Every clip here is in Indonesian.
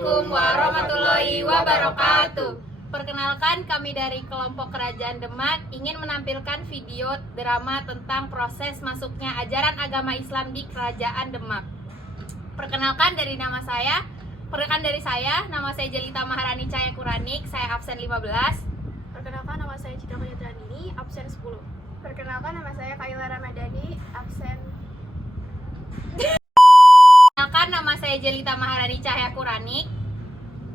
Assalamualaikum warahmatullahi wabarakatuh. Perkenalkan, kami dari kelompok Kerajaan Demak ingin menampilkan video drama tentang proses masuknya ajaran agama Islam di Kerajaan Demak. Perkenalkan dari saya, nama saya Jelita Maharani Cahaya Kuranik, saya absen 15. Perkenalkan, nama saya Citra Ini, absen 10. Perkenalkan, nama saya Kaila Ramadhani, absen. Perkenalkan, nama saya Jelita Maharani Cahaya Kuranik.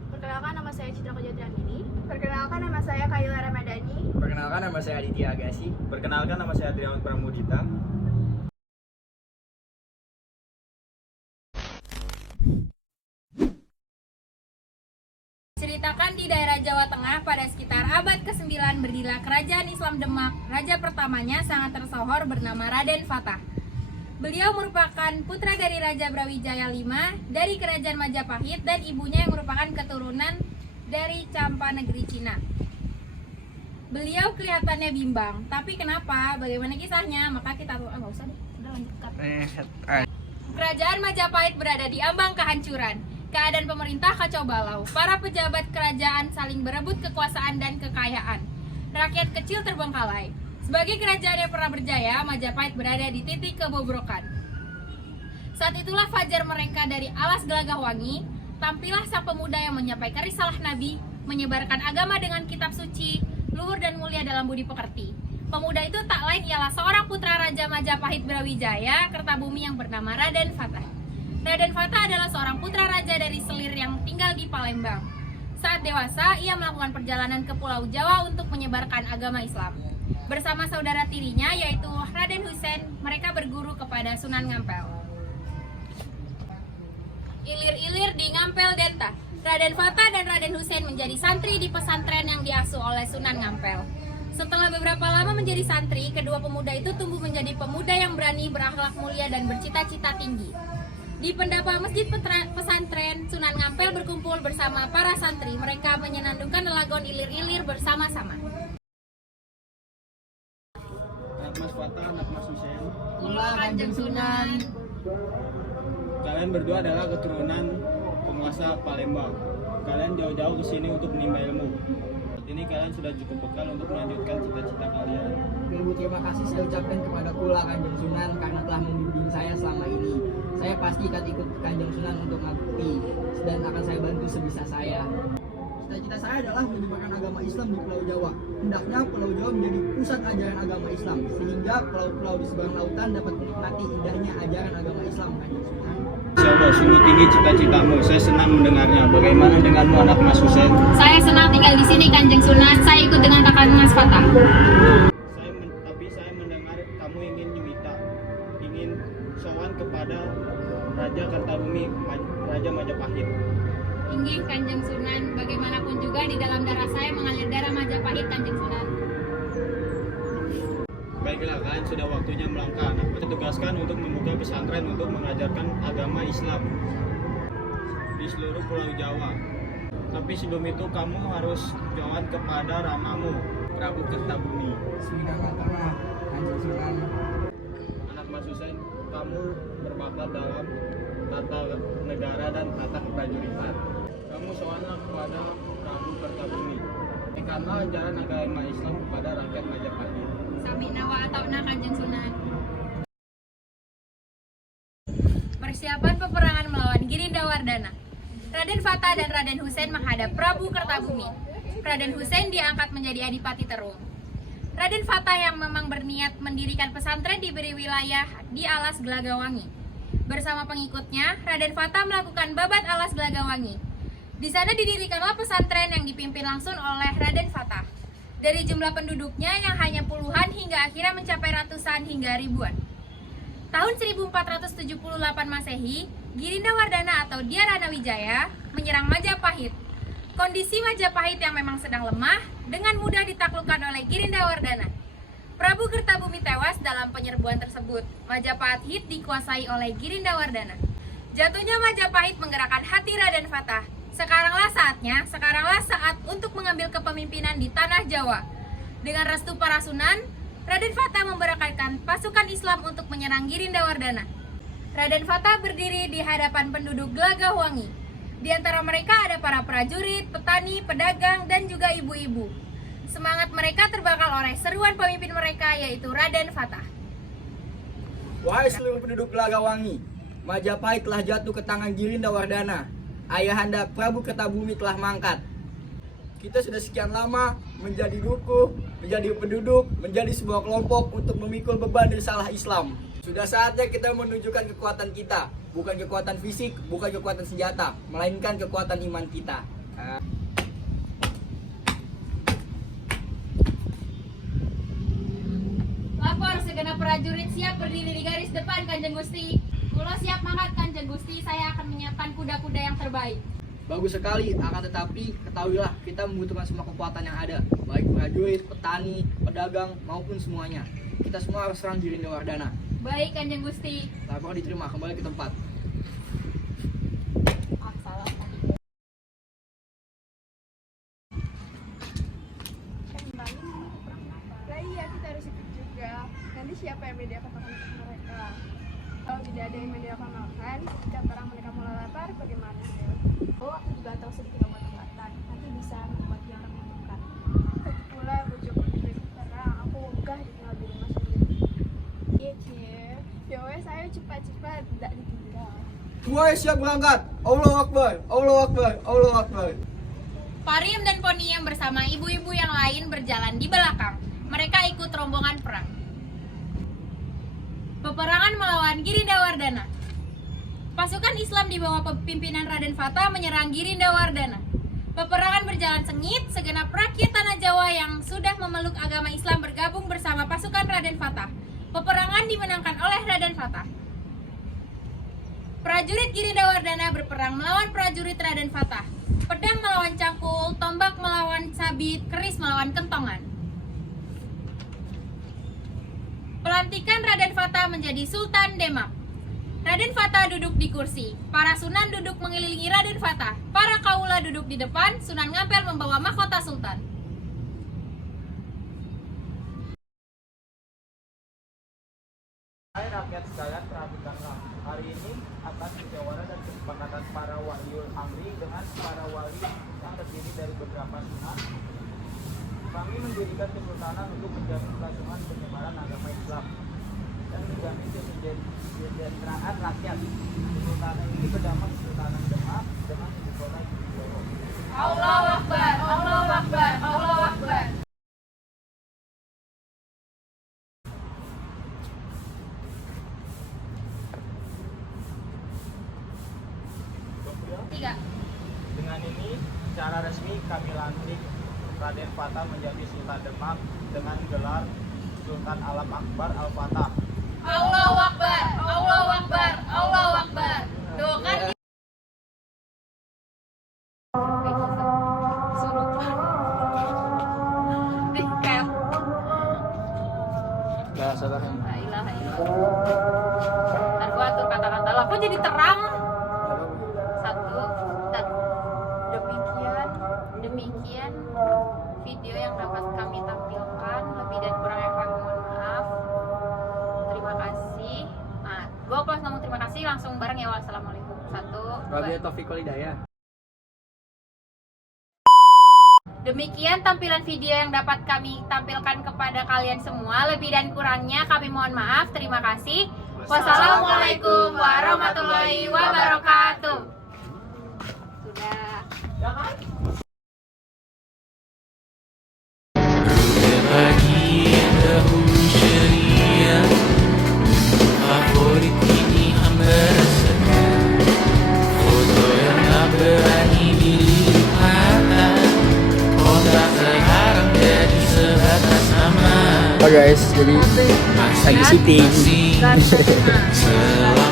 Perkenalkan, nama saya Citra Ini. Perkenalkan, nama saya Kaila Ramadhani. Perkenalkan, nama saya Aditya Agassi. Perkenalkan, nama saya Adrian Pramudita. Ceritakan di daerah Jawa Tengah pada sekitar abad ke-9 berdirilah Kerajaan Islam Demak. Raja pertamanya sangat tersohor bernama Raden Fatah. Beliau merupakan putra dari Raja Brawijaya V dari Kerajaan Majapahit dan ibunya yang merupakan keturunan dari Campa negeri Cina. Beliau kelihatannya bimbang, tapi kenapa? Bagaimana kisahnya? Maka kita nggak usah deh, udah lanjutkan. Kerajaan Majapahit berada di ambang kehancuran. Keadaan pemerintah kacau balau. Para pejabat kerajaan saling berebut kekuasaan dan kekayaan. Rakyat kecil terbengkalai. Sebagai kerajaan yang pernah berjaya, Majapahit berada di titik kebobrokan. Saat itulah fajar mereka dari alas Gelagahwangi. Tampillah sang pemuda yang menyampaikan risalah Nabi, menyebarkan agama dengan kitab suci, luhur dan mulia dalam budi pekerti. Pemuda itu tak lain ialah seorang putra Raja Majapahit Brawijaya Kertabumi yang bernama Raden Fatah. Raden Fatah adalah seorang putra raja dari Selir yang tinggal di Palembang. Saat dewasa, ia melakukan perjalanan ke Pulau Jawa untuk menyebarkan agama Islam. Bersama saudara tirinya yaitu Raden Husein, mereka berguru kepada Sunan Ngampel. Ilir-ilir di Ngampel Denta, Raden Fatah dan Raden Husein menjadi santri di pesantren yang diasuh oleh Sunan Ngampel. Setelah beberapa lama menjadi santri, kedua pemuda itu tumbuh menjadi pemuda yang berani, berakhlak mulia dan bercita-cita tinggi. Di pendapa masjid pesantren, Sunan Ngampel berkumpul bersama para santri. Mereka menyenandungkan lelagon ilir-ilir bersama-sama. Anak Mas Fatah, anak Mas Husein. Mula Kanjeng Sunan. Kalian berdua adalah keturunan penguasa Palembang. Kalian jauh-jauh ke sini untuk menimba ilmu. Saat ini kalian sudah cukup bekal untuk melanjutkan cita-cita kalian. Ribu terima kasih saya ucapkan kepada Kula Kanjeng Sunan karena telah membimbing saya selama ini. Saya pasti akan ikut Kanjeng Sunan untuk mengabdi dan akan saya bantu sebisa saya. Cita-cita saya adalah menyebarkan agama Islam di Pulau Jawa. Hendaknya Pulau Jawa menjadi pusat ajaran agama Islam sehingga pulau-pulau di seberang lautan dapat menikmati indahnya ajaran agama Islam, Kanjeng Sunan. Insya Allah, sungguh tinggi cita-citamu. Saya senang mendengarnya. Bagaimana denganmu, anak Mas Husein? Saya senang tinggal di sini, Kanjeng Sunan. Saya ikut dengan kakak Mas Fatah. Tapi saya mendengar kamu ingin nyuwita, ingin sowan kepada Raja Kertabumi, Raja Majapahit. Inggih Kanjeng Sunan, bagaimanapun juga di dalam darah saya mengalir darah Majapahit, Kanjeng Sunan. Baiklah, kalian sudah waktunya melangkah. Saya tugaskan untuk membuka pesantren untuk mengajarkan agama Islam di seluruh Pulau Jawa. Tapi sebelum itu kamu harus jawan kepada ramamu, Prabu Kertabumi. Sudah matang, Kanjeng Sunan. Anak Mas Husein, kamu berbakat dalam tata negara dan tata keprajuritan. Kamu soalnya kepada Prabu Kertabumi. Berikanlah ajaran agama Islam kepada rakyat Majapahit. Sami nawa atauna, Kanjeng Sunan. Persiapan peperangan melawan Girindawardana. Raden Fatah dan Raden Husein menghadap Prabu Kertabumi. Raden Husein diangkat menjadi Adipati Terung. Raden Fatah yang memang berniat mendirikan pesantren diberi wilayah di alas Gelagahwangi. Bersama pengikutnya, Raden Fatah melakukan babat alas Gelagahwangi. Di sana didirikanlah pesantren yang dipimpin langsung oleh Raden Fatah. Dari jumlah penduduknya yang hanya puluhan hingga akhirnya mencapai ratusan hingga ribuan. Tahun 1478 Masehi, Girindawardana atau Dhyarana Wijaya menyerang Majapahit. Kondisi Majapahit yang memang sedang lemah dengan mudah ditaklukkan oleh Girindawardana. Prabu Kertabumi tewas dalam penyerbuan tersebut. Majapahit dikuasai oleh Girindawardana. Jatuhnya Majapahit menggerakkan hati Raden Fatah. Sekaranglah saat untuk mengambil kepemimpinan di tanah Jawa. Dengan restu para sunan, Raden Fatah memberangkatkan pasukan Islam untuk menyerang Girindawardana. Raden Fatah berdiri di hadapan penduduk Gelagahwangi. Di antara mereka ada para prajurit, petani, pedagang, dan juga ibu-ibu. Semangat mereka terbakar oleh seruan pemimpin mereka, yaitu Raden Fatah. Wahai seluruh penduduk Lagawangi, Majapahit telah jatuh ke tangan Girinda Wardana. Ayahanda Prabu Kertabumi telah mangkat. Kita sudah sekian lama menjadi dukuh, menjadi penduduk, menjadi sebuah kelompok untuk memikul beban risalah Islam. Sudah saatnya kita menunjukkan kekuatan kita, bukan kekuatan fisik, bukan kekuatan senjata, melainkan kekuatan iman kita. Lapor segenap prajurit siap berdiri di garis depan, Kanjeng Gusti. Kula siap mangkat, Kanjeng Gusti. Saya akan menyiapkan kuda-kuda yang terbaik. Bagus sekali, akan tetapi ketahuilah kita membutuhkan semua kekuatan yang ada, baik prajurit, petani, pedagang, maupun semuanya. Kita semua harus serang Girinda Wardana. Baik, Kanjeng Gusti. Lapor diterima, kembali ke tempat. Lah iya, kita harus ikut juga. Nanti siapa yang mediakan makan untuk mereka? Kalau tidak ada yang mediakan makan, jika perang mereka mulai lapar, bagaimana? Oh, aku juga tahu sedikit obat-obatan. Nanti bisa membuat dia orang membuka. Lagi pula, bujuk lebih perang. Aku ogah ditinggal di rumah sendiri. Iya, Cie. Ya wes, ayo cepat-cepat, tidak ditinggal. Semuanya siap berangkat. Allahu Akbar, Allahu Akbar, Allahu Akbar. Pariem dan Poniem bersama ibu-ibu yang lain berjalan di belakang. Mereka ikut rombongan perang. Peperangan melawan Girinda Wardana. Pasukan Islam di bawah pimpinan Raden Fatah menyerang Girinda Wardana. Peperangan berjalan sengit, segenap rakyat tanah Jawa yang sudah memeluk agama Islam bergabung bersama pasukan Raden Fatah. Peperangan dimenangkan oleh Raden Fatah. Prajurit Girinda Wardana berperang melawan prajurit Raden Fatah. Pedang melawan cangkul, tombak melawan sabit, keris melawan kentongan. Pelantikan Raden Fatah menjadi Sultan Demak. Raden Fatah duduk di kursi. Para sunan duduk mengelilingi Raden Fatah. Para kaula duduk di depan. Sunan Ngampel membawa mahkota sultan. Hai rakyat sekalian, perhatikanlah. Hari ini atas musyawarah dan kesepakatan para waliul amri dengan para wali yang terdiri dari beberapa sunan, kami mendirikan kesultanan untuk menjamin kelangsungan penyebaran agama Islam dan menjamin kesejahteraan rakyat. Kesultanan ini bernama Kesultanan Demak dengan ibu kota Yogyakarta. Allahu Akbar, Allahu Akbar, Allahu Akbar. Tiga. Dengan ini, secara resmi kami lantik Raden Fatah menjadi Sultan Demak dengan gelar Sultan Alam Akbar Al-Fatah. Allahu Akbar, Allahu Akbar, Allahu Akbar. Doakan Nah, saudara. La ilaha illallah. Ntar gua atur kata-kata lah. Kok jadi terang? Satu. Dan demikian video yang dapat kami tampilkan. Lebih dan kurangnya kami mohon maaf. Terima kasih. Nah, gua pas ngomong terima kasih langsung bareng ya. Wassalamualaikum. Satu. Wabillahi Dua. taufiq wal hidayah. Demikian tampilan video yang dapat kami tampilkan kepada kalian semua. Lebih dan kurangnya kami mohon maaf. Terima kasih. Wassalamualaikum warahmatullahi wabarakatuh. Sudah. Berbagi dahulu ceria, favorit kini hamba rasakan. Foto yang tak berani dilihat, kontak sekarang jadi sebatas nama. Guys, jadi lagi syuting. Selalu